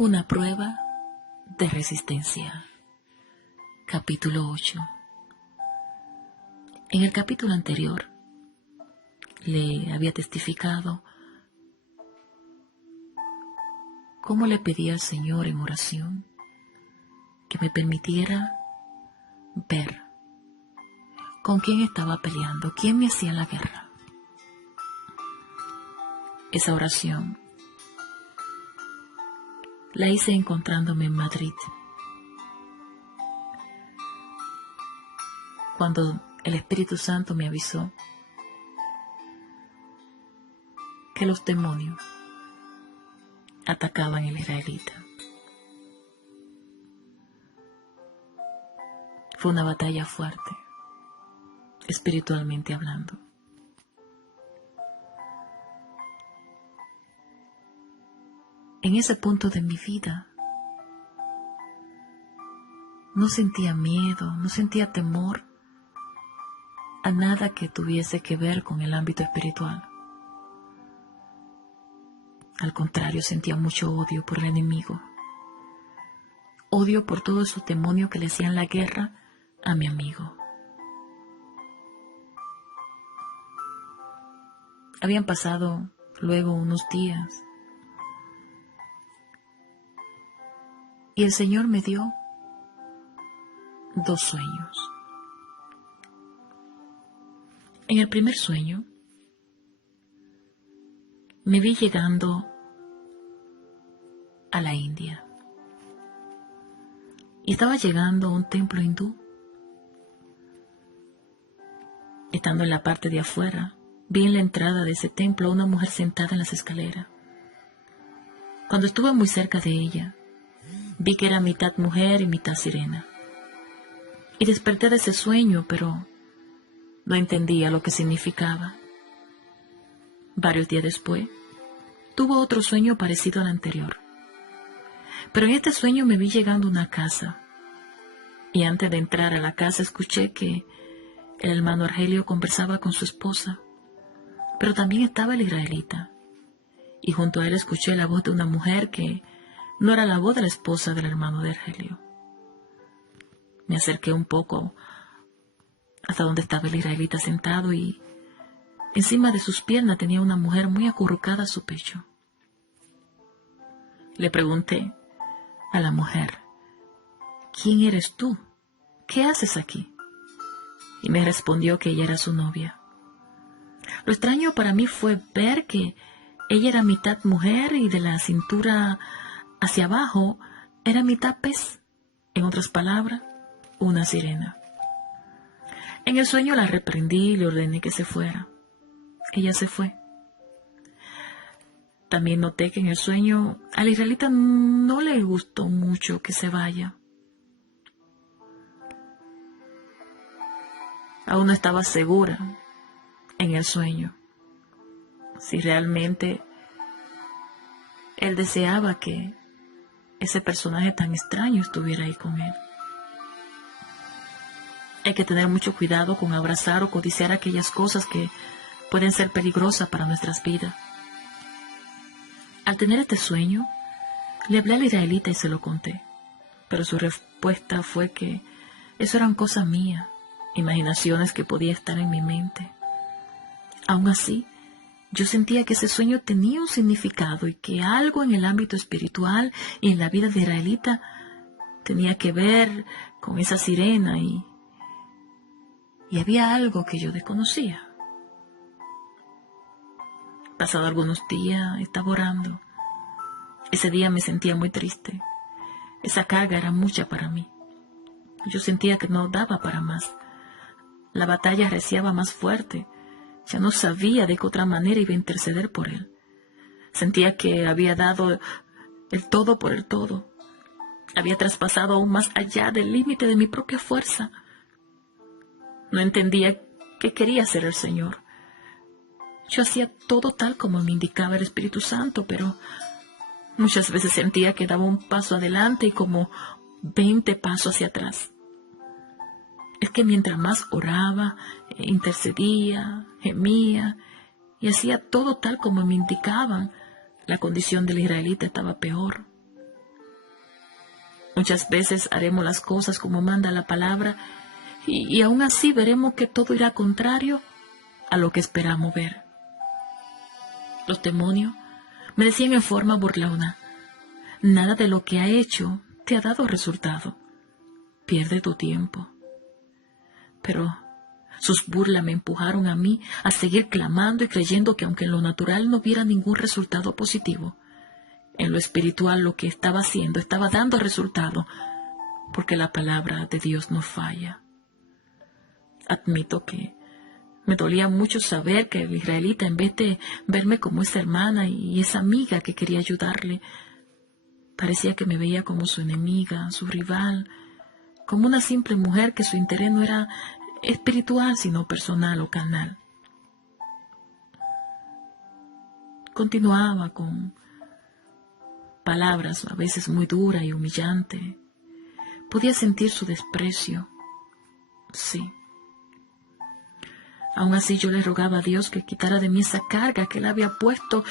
Una prueba de resistencia. Capítulo 8. En el capítulo anterior le había testificado cómo le pedí al Señor en oración que me permitiera ver con quién estaba peleando, quién me hacía la guerra. Esa oración la hice encontrándome en Madrid, cuando el Espíritu Santo me avisó que los demonios atacaban al israelita. Fue una batalla fuerte, espiritualmente hablando. En ese punto de mi vida no sentía miedo, no sentía temor a nada que tuviese que ver con el ámbito espiritual. Al contrario, sentía mucho odio por el enemigo, odio por todos esos demonios que le hacían la guerra a mi amigo. Habían pasado luego unos días y el Señor me dio 2 sueños. En el primer sueño me vi llegando a la India y estaba llegando a un templo hindú. Estando en la parte de afuera, vi en la entrada de ese templo a una mujer sentada en las escaleras. Cuando estuve muy cerca de ella, vi que era mitad mujer y mitad sirena. Y desperté de ese sueño, pero no entendía lo que significaba. Varios días después, tuve otro sueño parecido al anterior. Pero en este sueño me vi llegando a una casa. Y antes de entrar a la casa escuché que el hermano Argelio conversaba con su esposa. Pero también estaba el israelita. Y junto a él escuché la voz de una mujer que no era la voz de la esposa del hermano de Argelio. Me acerqué un poco hasta donde estaba el israelita sentado y encima de sus piernas tenía una mujer muy acurrucada a su pecho. Le pregunté a la mujer: ¿quién eres tú? ¿Qué haces aquí? Y me respondió que ella era su novia. Lo extraño para mí fue ver que ella era mitad mujer y de la cintura hacia abajo era mitad pez. En otras palabras, una sirena. En el sueño la reprendí y le ordené que se fuera. Ella se fue. También noté que en el sueño al israelita no le gustó mucho que se vaya. Aún no estaba segura en el sueño si realmente él deseaba que ese personaje tan extraño estuviera ahí con él. Hay que tener mucho cuidado con abrazar o codiciar aquellas cosas que pueden ser peligrosas para nuestras vidas. Al tener este sueño, le hablé al israelita y se lo conté, pero su respuesta fue que eso eran cosas mías, imaginaciones que podía estar en mi mente. Aún así, yo sentía que ese sueño tenía un significado y que algo en el ámbito espiritual y en la vida de israelita tenía que ver con esa sirena y había algo que yo desconocía. Pasado algunos días, estaba orando. Ese día me sentía muy triste. Esa carga era mucha para mí. Yo sentía que no daba para más. La batalla arreciaba más fuerte. Ya no sabía de qué otra manera iba a interceder por él. Sentía que había dado el todo por el todo. Había traspasado aún más allá del límite de mi propia fuerza. No entendía qué quería hacer el Señor. Yo hacía todo tal como me indicaba el Espíritu Santo, pero muchas veces sentía que daba un paso adelante y como 20 pasos hacia atrás. Es que mientras más oraba, intercedía, gemía y hacía todo tal como me indicaban, la condición del israelita estaba peor. Muchas veces haremos las cosas como manda la palabra y aún así veremos que todo irá contrario a lo que esperamos ver. Los demonios me decían en forma burlona: nada de lo que ha hecho te ha dado resultado. Pierde tu tiempo. Pero sus burlas me empujaron a mí a seguir clamando y creyendo que aunque en lo natural no viera ningún resultado positivo, en lo espiritual lo que estaba haciendo estaba dando resultado, porque la palabra de Dios no falla. Admito que me dolía mucho saber que el israelita, en vez de verme como esa hermana y esa amiga que quería ayudarle, parecía que me veía como su enemiga, su rival, como una simple mujer que su interés no era espiritual, sino personal o carnal. Continuaba con palabras a veces muy duras y humillantes. Podía sentir su desprecio. Sí. Aún así yo le rogaba a Dios que quitara de mí esa carga que Él había puesto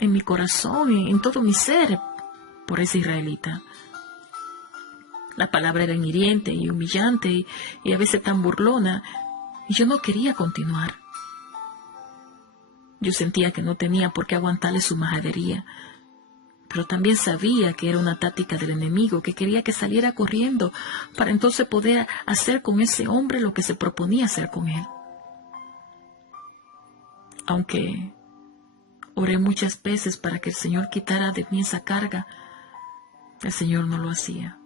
en mi corazón, en todo mi ser, por ese israelita. La palabra era hiriente y humillante y a veces tan burlona, y yo no quería continuar. Yo sentía que no tenía por qué aguantarle su majadería, pero también sabía que era una táctica del enemigo, que quería que saliera corriendo para entonces poder hacer con ese hombre lo que se proponía hacer con él. Aunque oré muchas veces para que el Señor quitara de mí esa carga, el Señor no lo hacía.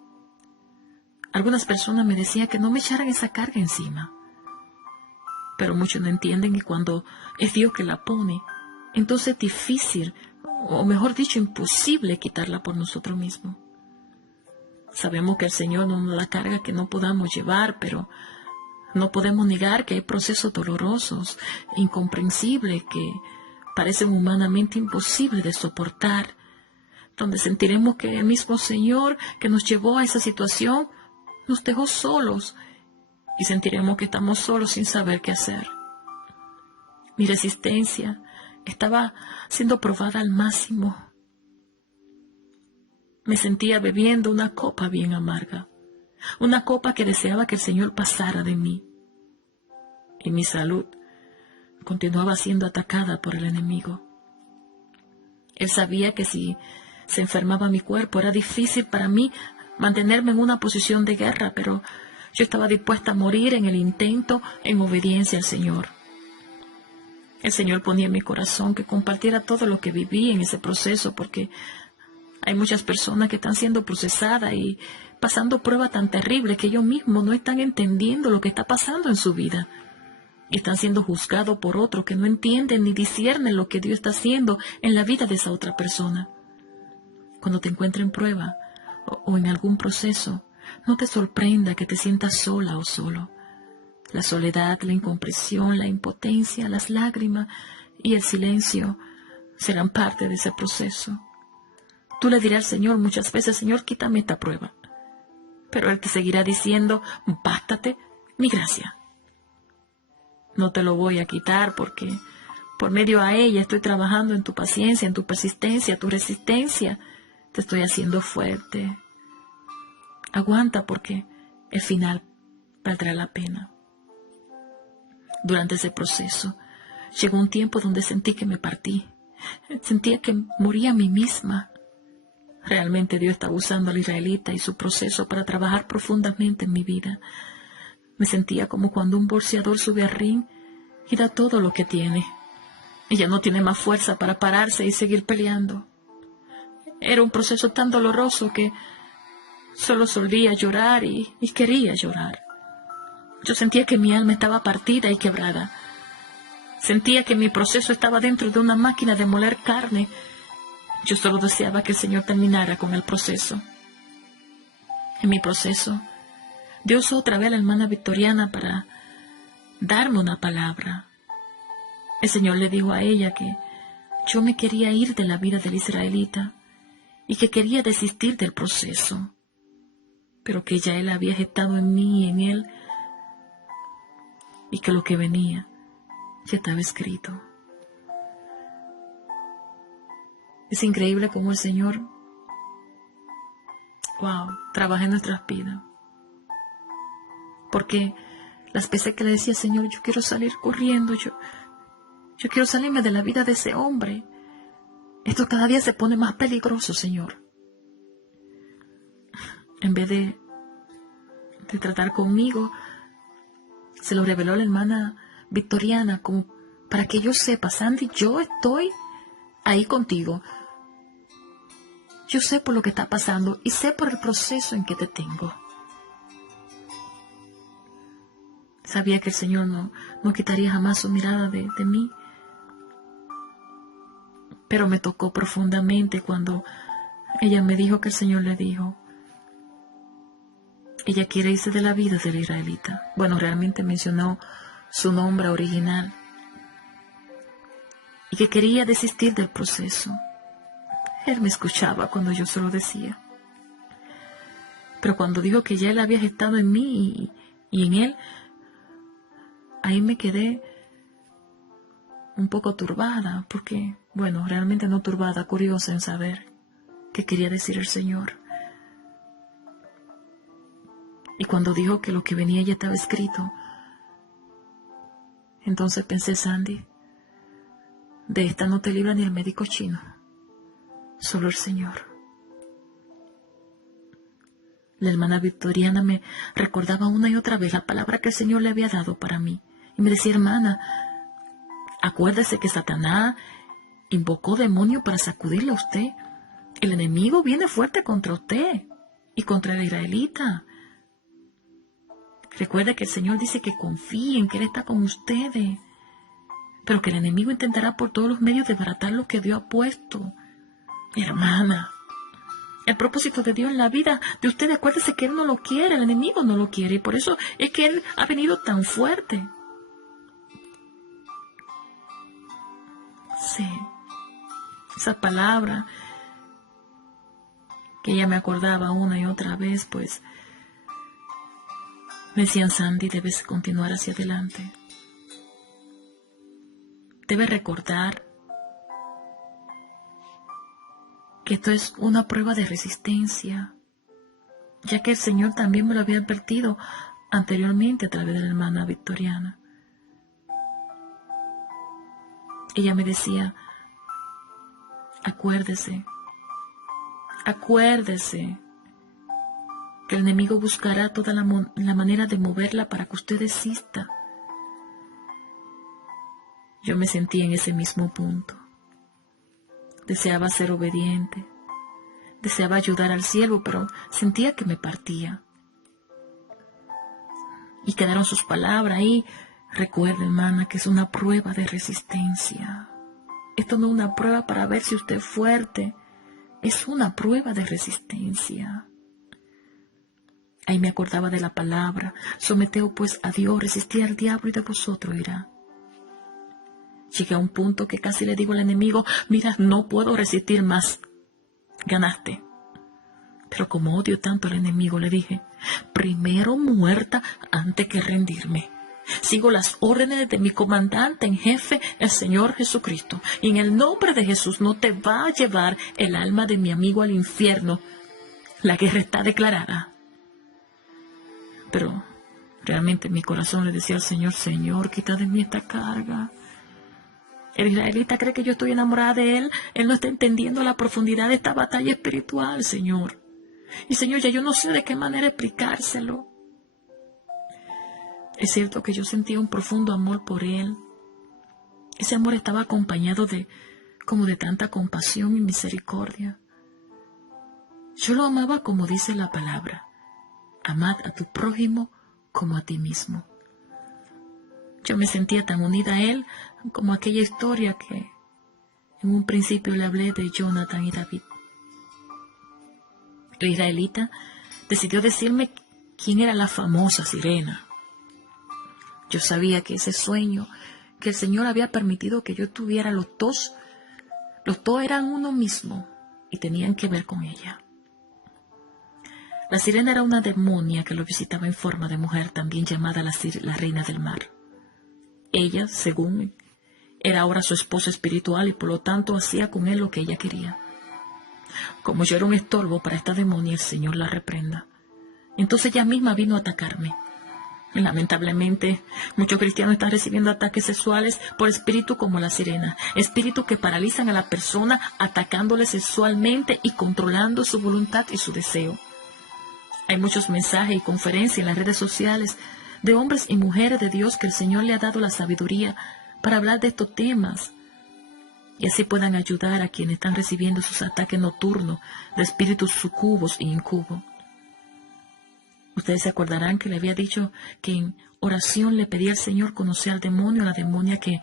Algunas personas me decían que no me echaran esa carga encima, pero muchos no entienden que cuando es Dios que la pone, entonces es difícil, o mejor dicho, imposible quitarla por nosotros mismos. Sabemos que el Señor no nos da carga que no podamos llevar, pero no podemos negar que hay procesos dolorosos, incomprensibles, que parecen humanamente imposibles de soportar, donde sentiremos que el mismo Señor que nos llevó a esa situación nos dejó solos y sentiremos que estamos solos sin saber qué hacer. Mi resistencia estaba siendo probada al máximo. Me sentía bebiendo una copa bien amarga, una copa que deseaba que el Señor pasara de mí. Y mi salud continuaba siendo atacada por el enemigo. Él sabía que si se enfermaba mi cuerpo era difícil para mí mantenerme en una posición de guerra, pero yo estaba dispuesta a morir en el intento en obediencia al Señor. El Señor ponía en mi corazón que compartiera todo lo que viví en ese proceso, porque hay muchas personas que están siendo procesadas y pasando pruebas tan terribles que ellos mismos no están entendiendo lo que está pasando en su vida. Y están siendo juzgados por otros que no entienden ni disciernen lo que Dios está haciendo en la vida de esa otra persona. Cuando te encuentres en prueba o en algún proceso, no te sorprenda que te sientas sola o solo. La soledad, la incomprensión, la impotencia, las lágrimas y el silencio serán parte de ese proceso. Tú le dirás al Señor muchas veces: Señor, quítame esta prueba. Pero Él te seguirá diciendo: bástate mi gracia. No te lo voy a quitar porque por medio a ella estoy trabajando en tu paciencia, en tu persistencia, tu resistencia. Te estoy haciendo fuerte. Aguanta porque el final valdrá la pena. Durante ese proceso llegó un tiempo donde sentí que me partí. Sentía que moría a mí misma. Realmente Dios estaba usando al israelita y su proceso para trabajar profundamente en mi vida. Me sentía como cuando un boxeador sube al ring y da todo lo que tiene. Ella no tiene más fuerza para pararse y seguir peleando. Era un proceso tan doloroso que solo solía llorar y quería llorar. Yo sentía que mi alma estaba partida y quebrada. Sentía que mi proceso estaba dentro de una máquina de moler carne. Yo solo deseaba que el Señor terminara con el proceso. En mi proceso, Dios usó otra vez a la hermana Victoriana para darme una palabra. El Señor le dijo a ella que yo me quería ir de la vida del israelita y que quería desistir del proceso, pero que ya Él había gestado en mí y en Él, y que lo que venía ya estaba escrito. Es increíble cómo el Señor wow, trabajé en nuestras vidas. Porque las veces que le decía, Señor, yo quiero salir corriendo, yo quiero salirme de la vida de ese hombre. Esto cada día se pone más peligroso, Señor. En vez de tratar conmigo, se lo reveló a la hermana Victoriana, como para que yo sepa, Sandy, yo estoy ahí contigo. Yo sé por lo que está pasando y sé por el proceso en que te tengo. Sabía que el Señor no quitaría jamás su mirada de mí. Pero me tocó profundamente cuando ella me dijo que el Señor le dijo, ella quiere irse de la vida del israelita. Bueno, realmente mencionó su nombre original. Y que quería desistir del proceso. Él me escuchaba cuando yo se lo decía. Pero cuando dijo que ya él había estado en mí y en él, ahí me quedé un poco turbada, porque, bueno, realmente no turbada, curiosa en saber qué quería decir el Señor. Y cuando dijo que lo que venía ya estaba escrito, entonces pensé, Sandy, de esta no te libra ni el médico chino, solo el Señor. La hermana Victoriana me recordaba una y otra vez la palabra que el Señor le había dado para mí. Y me decía, hermana, acuérdese que Satanás invocó demonios para sacudirle a usted. El enemigo viene fuerte contra usted y contra el israelita. Recuerde que el Señor dice que confíen, que Él está con ustedes, pero que el enemigo intentará por todos los medios desbaratar lo que Dios ha puesto. Hermana, el propósito de Dios en la vida de usted, acuérdese que Él no lo quiere, el enemigo no lo quiere, y por eso es que Él ha venido tan fuerte. Sí, esa palabra que ella me acordaba una y otra vez, pues me decían, Sandy, debes continuar hacia adelante. Debes recordar que esto es una prueba de resistencia, ya que el Señor también me lo había advertido anteriormente a través de la hermana Victoriana. Ella me decía, acuérdese que el enemigo buscará toda la manera de moverla para que usted desista. Yo me sentía en ese mismo punto. Deseaba ser obediente, deseaba ayudar al siervo, pero sentía que me partía. Y quedaron sus palabras ahí. Recuerde, hermana, que es una prueba de resistencia. Esto no es una prueba para ver si usted es fuerte, es una prueba de resistencia. Ahí me acordaba de la palabra, someteos pues a Dios, resistid al diablo y de vosotros irá. Llegué a un punto que casi le digo al enemigo, mira, no puedo resistir más, ganaste. Pero como odio tanto al enemigo, le dije, primero muerta antes que rendirme. Sigo las órdenes de mi comandante en jefe, el Señor Jesucristo. Y en el nombre de Jesús no te va a llevar el alma de mi amigo al infierno. La guerra está declarada. Pero realmente en mi corazón le decía al Señor, Señor, quita de mí esta carga. El israelita cree que yo estoy enamorada de él. Él no está entendiendo la profundidad de esta batalla espiritual, Señor. Y Señor, ya yo no sé de qué manera explicárselo. Es cierto que yo sentía un profundo amor por él. Ese amor estaba acompañado de tanta compasión y misericordia. Yo lo amaba como dice la palabra. Amad a tu prójimo como a ti mismo. Yo me sentía tan unida a él como aquella historia que en un principio le hablé de Jonathan y David. El israelita decidió decirme quién era la famosa sirena. Yo sabía que ese sueño que el Señor había permitido que yo tuviera, los dos eran uno mismo y tenían que ver con ella. La sirena era una demonia que lo visitaba en forma de mujer, también llamada la reina del mar. Ella, según, era ahora su esposa espiritual y por lo tanto hacía con él lo que ella quería. Como yo era un estorbo para esta demonia, el Señor la reprenda. Entonces ella misma vino a atacarme. Lamentablemente, muchos cristianos están recibiendo ataques sexuales por espíritus como la sirena, espíritus que paralizan a la persona atacándole sexualmente y controlando su voluntad y su deseo. Hay muchos mensajes y conferencias en las redes sociales de hombres y mujeres de Dios que el Señor le ha dado la sabiduría para hablar de estos temas y así puedan ayudar a quienes están recibiendo sus ataques nocturnos de espíritus sucubos e incubos. Ustedes se acordarán que le había dicho que en oración le pedí al Señor conocer al demonio, a la demonia que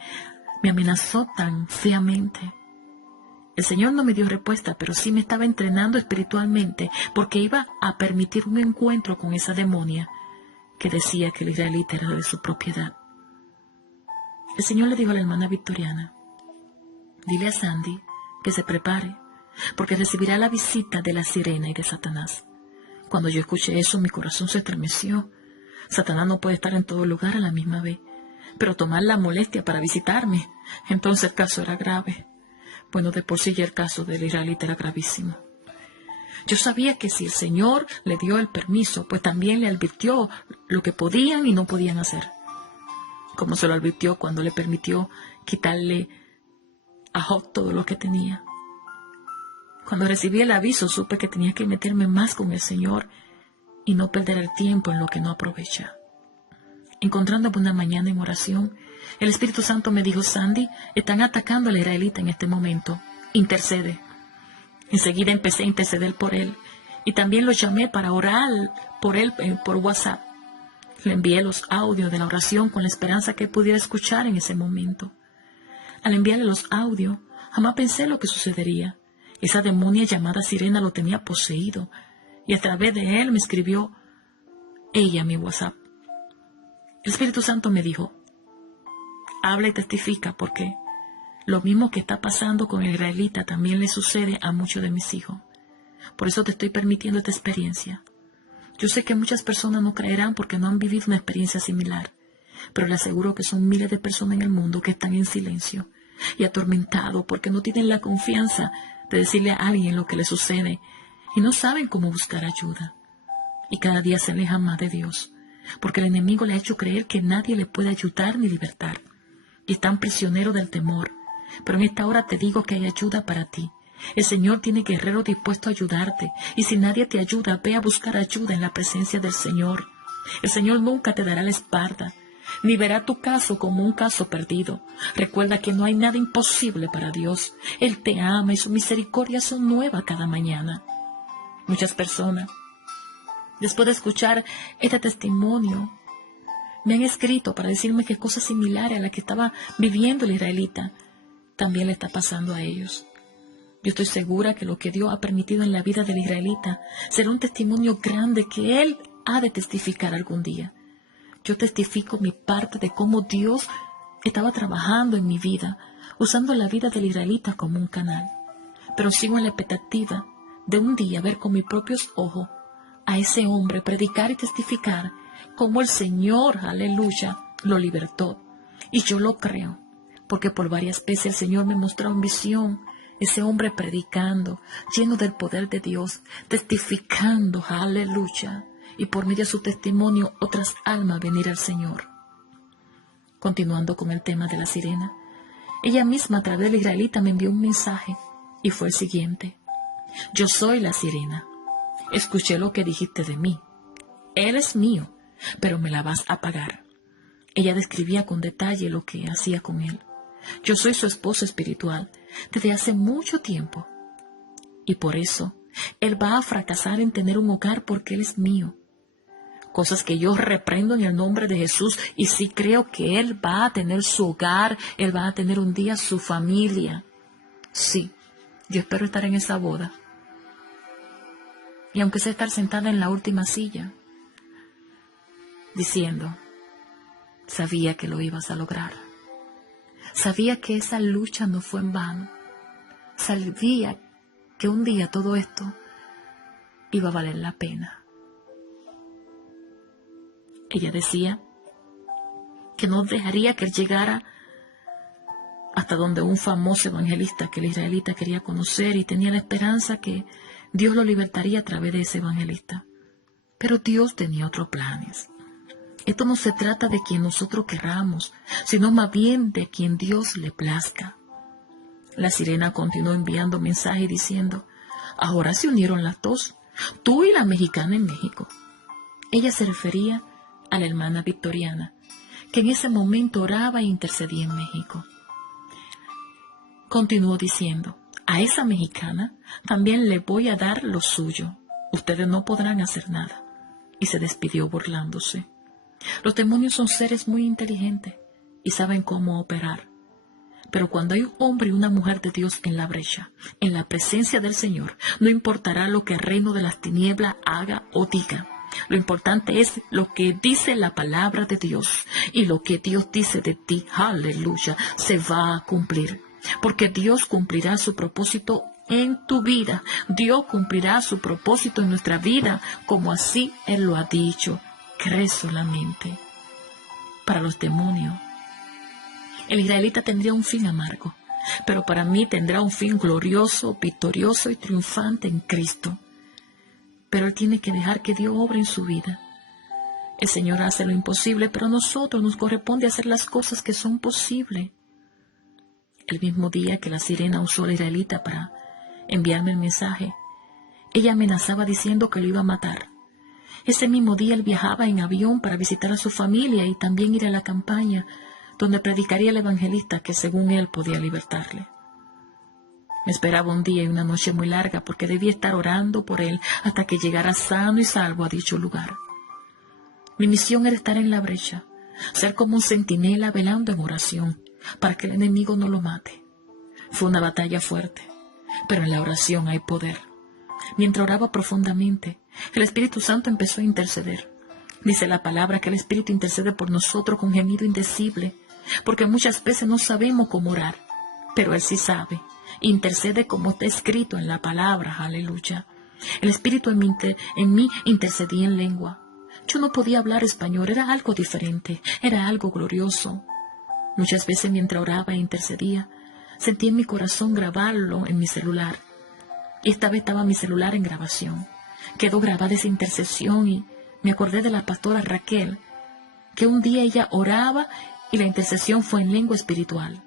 me amenazó tan feamente. El Señor no me dio respuesta, pero sí me estaba entrenando espiritualmente porque iba a permitir un encuentro con esa demonia que decía que el israelita era de su propiedad. El Señor le dijo a la hermana Victoriana: dile a Sandy que se prepare, porque recibirá la visita de la sirena y de Satanás. Cuando yo escuché eso, mi corazón se estremeció. Satanás no puede estar en todo lugar a la misma vez, pero tomar la molestia para visitarme, entonces el caso era grave. Bueno, de por sí ya el caso del israelita era gravísimo. Yo sabía que si el Señor le dio el permiso, pues también le advirtió lo que podían y no podían hacer. Como se lo advirtió cuando le permitió quitarle a Job todo lo que tenía. Cuando recibí el aviso, supe que tenía que meterme más con el Señor y no perder el tiempo en lo que no aprovecha. Encontrándome una mañana en oración, el Espíritu Santo me dijo: Sandy, están atacando al israelita en este momento. Intercede. Enseguida empecé a interceder por él y también lo llamé para orar por él por WhatsApp. Le envié los audios de la oración con la esperanza que él pudiera escuchar en ese momento. Al enviarle los audios, jamás pensé lo que sucedería. Esa demonia llamada sirena lo tenía poseído y a través de él me escribió ella mi WhatsApp. El Espíritu Santo me dijo: habla y testifica, porque lo mismo que está pasando con el israelita también le sucede a muchos de mis hijos. Por eso te estoy permitiendo esta experiencia. Yo sé que muchas personas no creerán porque no han vivido una experiencia similar, pero le aseguro que son miles de personas en el mundo que están en silencio y atormentados porque no tienen la confianza de decirle a alguien lo que le sucede y no saben cómo buscar ayuda. Y cada día se alejan más de Dios, porque el enemigo le ha hecho creer que nadie le puede ayudar ni libertar. Y están prisioneros del temor. Pero en esta hora te digo que hay ayuda para ti. El Señor tiene guerreros dispuestos a ayudarte. Y si nadie te ayuda, ve a buscar ayuda en la presencia del Señor. El Señor nunca te dará la espalda, ni verá tu caso como un caso perdido. Recuerda que no hay nada imposible para Dios. Él te ama y sus misericordias son nuevas cada mañana. Muchas personas, después de escuchar este testimonio, me han escrito para decirme que cosas similares a las que estaba viviendo el israelita también le está pasando a ellos. Yo estoy segura que lo que Dios ha permitido en la vida del israelita será un testimonio grande que él ha de testificar algún día. Yo testifico mi parte de cómo Dios estaba trabajando en mi vida, usando la vida del israelita como un canal. Pero sigo en la expectativa de un día ver con mis propios ojos a ese hombre predicar y testificar cómo el Señor, aleluya, lo libertó. Y yo lo creo, porque por varias veces el Señor me mostró en visión ese hombre predicando, lleno del poder de Dios, testificando, aleluya, y por medio de su testimonio otras almas venir al Señor. Continuando con el tema de la sirena, ella misma a través del israelita me envió un mensaje y fue el siguiente: yo soy la sirena, escuché lo que dijiste de mí, él es mío, pero me la vas a pagar. Ella describía con detalle lo que hacía con él. Yo soy su esposo espiritual desde hace mucho tiempo y por eso él va a fracasar en tener un hogar porque él es mío. Cosas que yo reprendo en el nombre de Jesús y sí creo que él va a tener su hogar, él va a tener un día su familia. Sí, yo espero estar en esa boda. Y aunque sea estar sentada en la última silla, diciendo, sabía que lo ibas a lograr. Sabía que esa lucha no fue en vano. Sabía que un día todo esto iba a valer la pena. Ella decía que no dejaría que él llegara hasta donde un famoso evangelista que el israelita quería conocer y tenía la esperanza que Dios lo libertaría a través de ese evangelista. Pero Dios tenía otros planes. Esto no se trata de quien nosotros querramos, sino más bien de quien Dios le plazca. La sirena continuó enviando mensajes diciendo: ahora se unieron las dos, tú y la mexicana en México. Ella se refería a la hermana Victoriana, que en ese momento oraba e intercedía en México. Continuó diciendo: a esa mexicana también le voy a dar lo suyo. Ustedes no podrán hacer nada. Y se despidió burlándose. Los demonios son seres muy inteligentes y saben cómo operar. Pero cuando hay un hombre y una mujer de Dios en la brecha, en la presencia del Señor, no importará lo que el reino de las tinieblas haga o diga. Lo importante es lo que dice la palabra de Dios. Y lo que Dios dice de ti, aleluya, se va a cumplir. Porque Dios cumplirá su propósito en tu vida. Dios cumplirá su propósito en nuestra vida, como así Él lo ha dicho. Cree solamente. Para los demonios, el israelita tendría un fin amargo, pero para mí tendrá un fin glorioso, victorioso y triunfante en Cristo. Pero Él tiene que dejar que Dios obre en su vida. El Señor hace lo imposible, pero a nosotros nos corresponde hacer las cosas que son posibles. El mismo día que la sirena usó a la israelita para enviarme el mensaje, ella amenazaba diciendo que lo iba a matar. Ese mismo día él viajaba en avión para visitar a su familia y también ir a la campaña, donde predicaría el evangelista que según él podía libertarle. Me esperaba un día y una noche muy larga porque debía estar orando por él hasta que llegara sano y salvo a dicho lugar. Mi misión era estar en la brecha, ser como un centinela velando en oración para que el enemigo no lo mate. Fue una batalla fuerte, pero en la oración hay poder. Mientras oraba profundamente, el Espíritu Santo empezó a interceder. Dice la palabra que el Espíritu intercede por nosotros con gemido indecible, porque muchas veces no sabemos cómo orar, pero Él sí sabe. Intercede como está escrito en la palabra, aleluya. El Espíritu en mí intercedía en lengua. Yo no podía hablar español, era algo diferente, era algo glorioso. Muchas veces mientras oraba e intercedía, sentí en mi corazón grabarlo en mi celular. Y esta vez estaba mi celular en grabación. Quedó grabada esa intercesión y me acordé de la pastora Raquel, que un día ella oraba y la intercesión fue en lengua espiritual.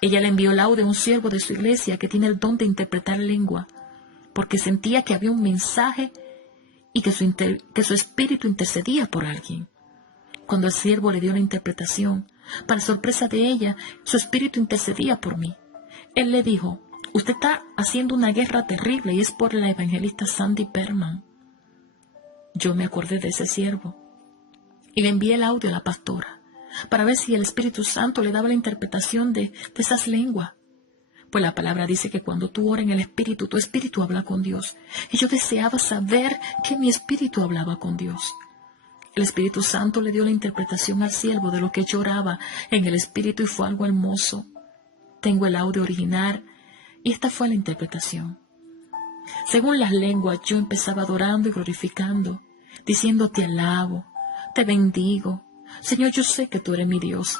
Ella le envió el audio a un siervo de su iglesia que tiene el don de interpretar lengua, porque sentía que había un mensaje y que su espíritu intercedía por alguien. Cuando el siervo le dio la interpretación, para sorpresa de ella, su espíritu intercedía por mí. Él le dijo: usted está haciendo una guerra terrible y es por la evangelista Sandy Berman. Yo me acordé de ese siervo y le envié el audio a la pastora para ver si el Espíritu Santo le daba la interpretación de esas lenguas. Pues la palabra dice que cuando tú oras en el Espíritu, tu espíritu habla con Dios. Y yo deseaba saber que mi espíritu hablaba con Dios. El Espíritu Santo le dio la interpretación al siervo de lo que yo oraba en el Espíritu y fue algo hermoso. Tengo el audio original y esta fue la interpretación. Según las lenguas, yo empezaba adorando y glorificando, diciendo: te alabo, te bendigo. Señor, yo sé que tú eres mi Dios.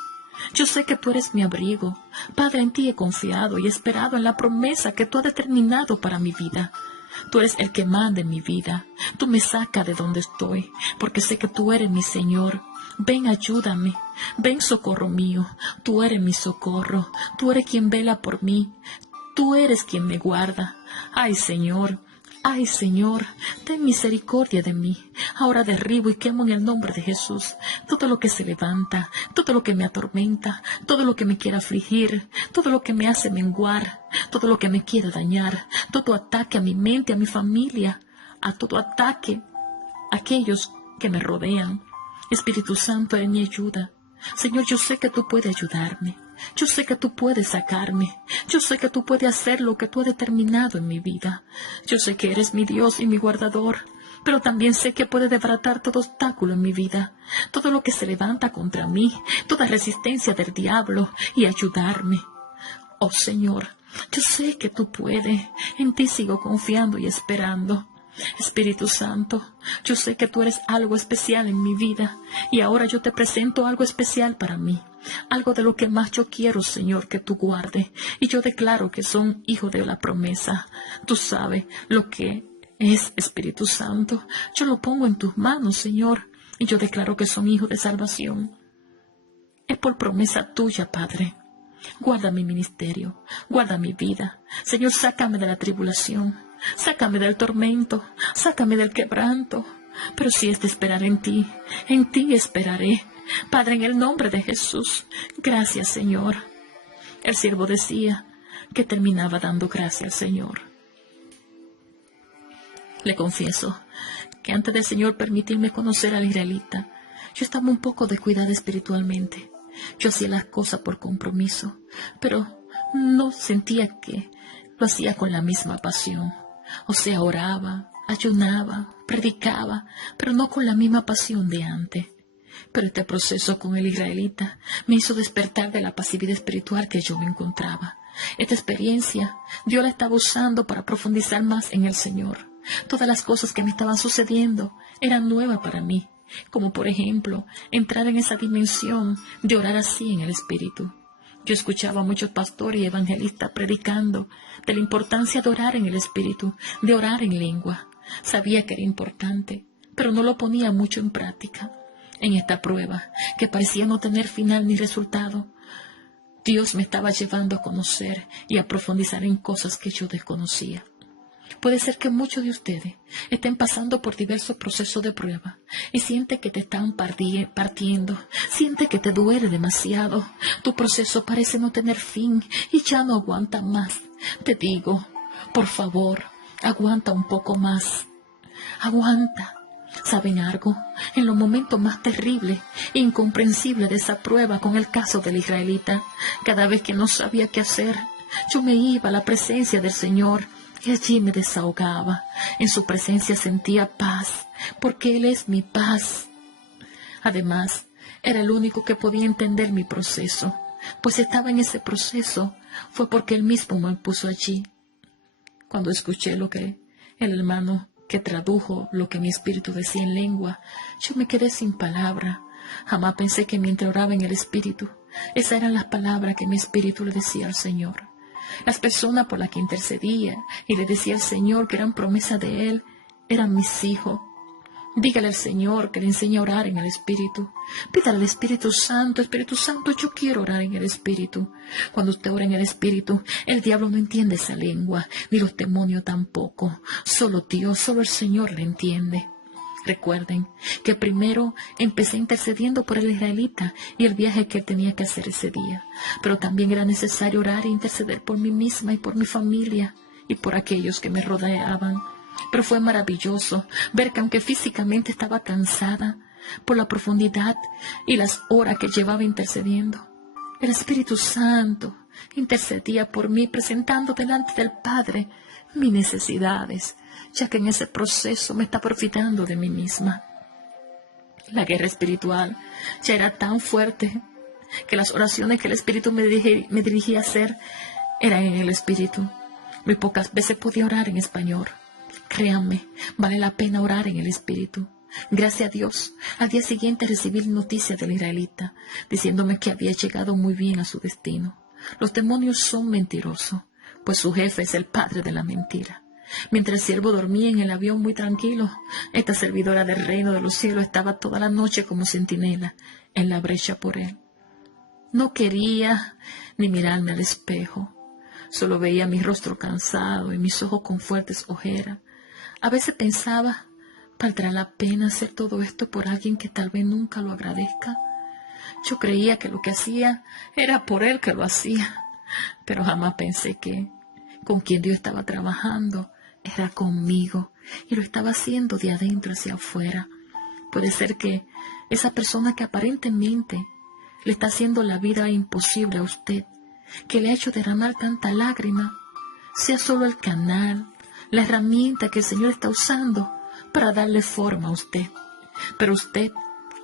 Yo sé que tú eres mi abrigo. Padre, en ti he confiado y esperado en la promesa que tú has determinado para mi vida. Tú eres el que manda en mi vida. Tú me sacas de donde estoy, porque sé que tú eres mi Señor. Ven, ayúdame. Ven, socorro mío. Tú eres mi socorro. Tú eres quien vela por mí. Tú eres quien me guarda. Ay, Señor, ten misericordia de mí. Ahora derribo y quemo en el nombre de Jesús todo lo que se levanta, todo lo que me atormenta, todo lo que me quiere afligir, todo lo que me hace menguar, todo lo que me quiere dañar, todo ataque a mi mente, a mi familia, a todo ataque a aquellos que me rodean. Espíritu Santo, eres mi ayuda. Señor, yo sé que tú puedes ayudarme. Yo sé que tú puedes sacarme. Yo sé que tú puedes hacer lo que tú has determinado en mi vida. Yo sé que eres mi Dios y mi guardador, pero también sé que puedes desbaratar todo obstáculo en mi vida, todo lo que se levanta contra mí, toda resistencia del diablo y ayudarme. Oh Señor, yo sé que tú puedes. En ti sigo confiando y esperando. Espíritu Santo, yo sé que tú eres algo especial en mi vida y ahora yo te presento algo especial para mí. Algo de lo que más yo quiero, Señor, que tú guardes. Y yo declaro que son hijos de la promesa. Tú sabes lo que es, Espíritu Santo. Yo lo pongo en tus manos, Señor, y yo declaro que son hijos de salvación. Es por promesa tuya, Padre. Guarda mi ministerio, guarda mi vida. Señor, sácame de la tribulación, sácame del tormento, sácame del quebranto. Pero si es de esperar en ti esperaré. Padre, en el nombre de Jesús, gracias, Señor. El siervo decía que terminaba dando gracias al Señor. Le confieso que antes del Señor permitirme conocer al israelita, yo estaba un poco descuidada espiritualmente. Yo hacía las cosas por compromiso, pero no sentía que lo hacía con la misma pasión. O sea, oraba, ayunaba, predicaba, pero no con la misma pasión de antes. Pero este proceso con el israelita me hizo despertar de la pasividad espiritual que yo me encontraba. Esta experiencia Dios la estaba usando para profundizar más en el Señor. Todas las cosas que me estaban sucediendo eran nuevas para mí, como por ejemplo entrar en esa dimensión de orar así en el Espíritu. Yo escuchaba a muchos pastores y evangelistas predicando de la importancia de orar en el Espíritu, de orar en lengua. Sabía que era importante, pero no lo ponía mucho en práctica. En esta prueba, que parecía no tener final ni resultado, Dios me estaba llevando a conocer y a profundizar en cosas que yo desconocía. Puede ser que muchos de ustedes estén pasando por diversos procesos de prueba y siente que te están partiendo, siente que te duele demasiado. Tu proceso parece no tener fin y ya no aguanta más. Te digo, por favor, aguanta un poco más. Aguanta. ¿Saben algo? En los momentos más terribles e incomprensibles de esa prueba con el caso del israelita, cada vez que no sabía qué hacer, yo me iba a la presencia del Señor y allí me desahogaba. En su presencia sentía paz, porque Él es mi paz. Además, era el único que podía entender mi proceso, pues estaba en ese proceso, fue porque Él mismo me puso allí. Cuando escuché lo que el hermano que tradujo lo que mi espíritu decía en lengua, yo me quedé sin palabra. Jamás pensé que mientras oraba en el Espíritu, esas eran las palabras que mi espíritu le decía al Señor. Las personas por las que intercedía y le decía al Señor que eran promesa de Él, eran mis hijos. Dígale al Señor que le enseñe a orar en el Espíritu. Pídale al Espíritu Santo, yo quiero orar en el Espíritu. Cuando usted ora en el Espíritu, el diablo no entiende esa lengua, ni los demonios tampoco. Solo Dios, solo el Señor le entiende. Recuerden que primero empecé intercediendo por el israelita y el viaje que él tenía que hacer ese día. Pero también era necesario orar e interceder por mí misma y por mi familia y por aquellos que me rodeaban. Pero fue maravilloso ver que aunque físicamente estaba cansada por la profundidad y las horas que llevaba intercediendo, el Espíritu Santo intercedía por mí presentando delante del Padre mis necesidades, ya que en ese proceso me estaba olvidando de mí misma. La guerra espiritual ya era tan fuerte que las oraciones que el Espíritu me dirigía a hacer eran en el Espíritu. Muy pocas veces podía orar en español. Créanme, vale la pena orar en el Espíritu. Gracias a Dios, al día siguiente recibí noticias del israelita, diciéndome que había llegado muy bien a su destino. Los demonios son mentirosos, pues su jefe es el padre de la mentira. Mientras el siervo dormía en el avión muy tranquilo, esta servidora del reino de los cielos estaba toda la noche como centinela en la brecha por él. No quería ni mirarme al espejo. Solo veía mi rostro cansado y mis ojos con fuertes ojeras. A veces pensaba, ¿valdrá la pena hacer todo esto por alguien que tal vez nunca lo agradezca? Yo creía que lo que hacía era por él que lo hacía, pero jamás pensé que con quien Dios estaba trabajando era conmigo y lo estaba haciendo de adentro hacia afuera. Puede ser que esa persona que aparentemente le está haciendo la vida imposible a usted, que le ha hecho derramar tanta lágrima, sea solo el canal, la herramienta que el Señor está usando para darle forma a usted. Pero usted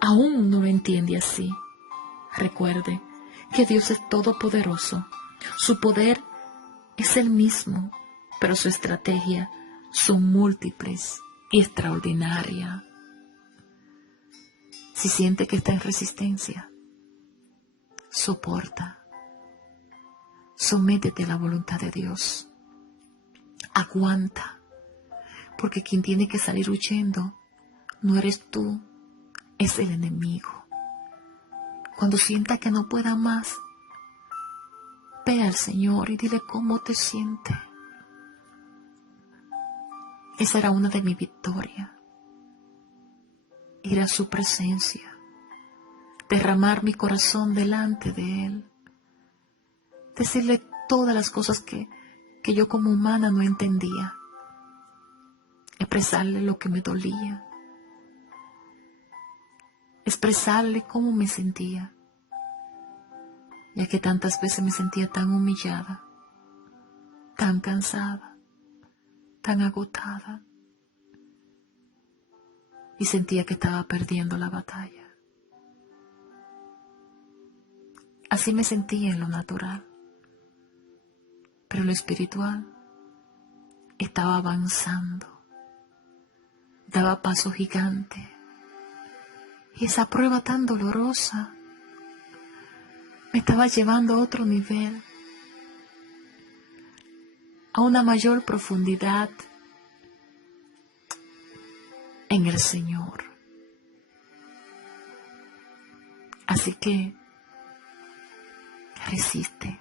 aún no lo entiende así. Recuerde que Dios es todopoderoso. Su poder es el mismo, pero su estrategia son múltiples y extraordinarias. Si siente que está en resistencia, soporta. Sométete a la voluntad de Dios. Aguanta, porque quien tiene que salir huyendo no eres tú, es el enemigo. Cuando sienta que no pueda más, ve al Señor y dile cómo te sientes. Esa era una de mis victorias. Ir a su presencia, derramar mi corazón delante de Él, decirle todas las cosas que yo como humana no entendía, expresarle lo que me dolía, expresarle cómo me sentía, ya que tantas veces me sentía tan humillada, tan cansada, tan agotada, y sentía que estaba perdiendo la batalla. Así me sentía en lo natural, pero en lo espiritual estaba avanzando, daba pasos gigantes, y esa prueba tan dolorosa me estaba llevando a otro nivel, a una mayor profundidad en el Señor. Así que resiste,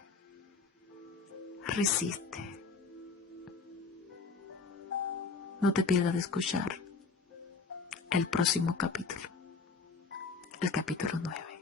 resiste. No te pierdas de escuchar el próximo capítulo, el capítulo 9.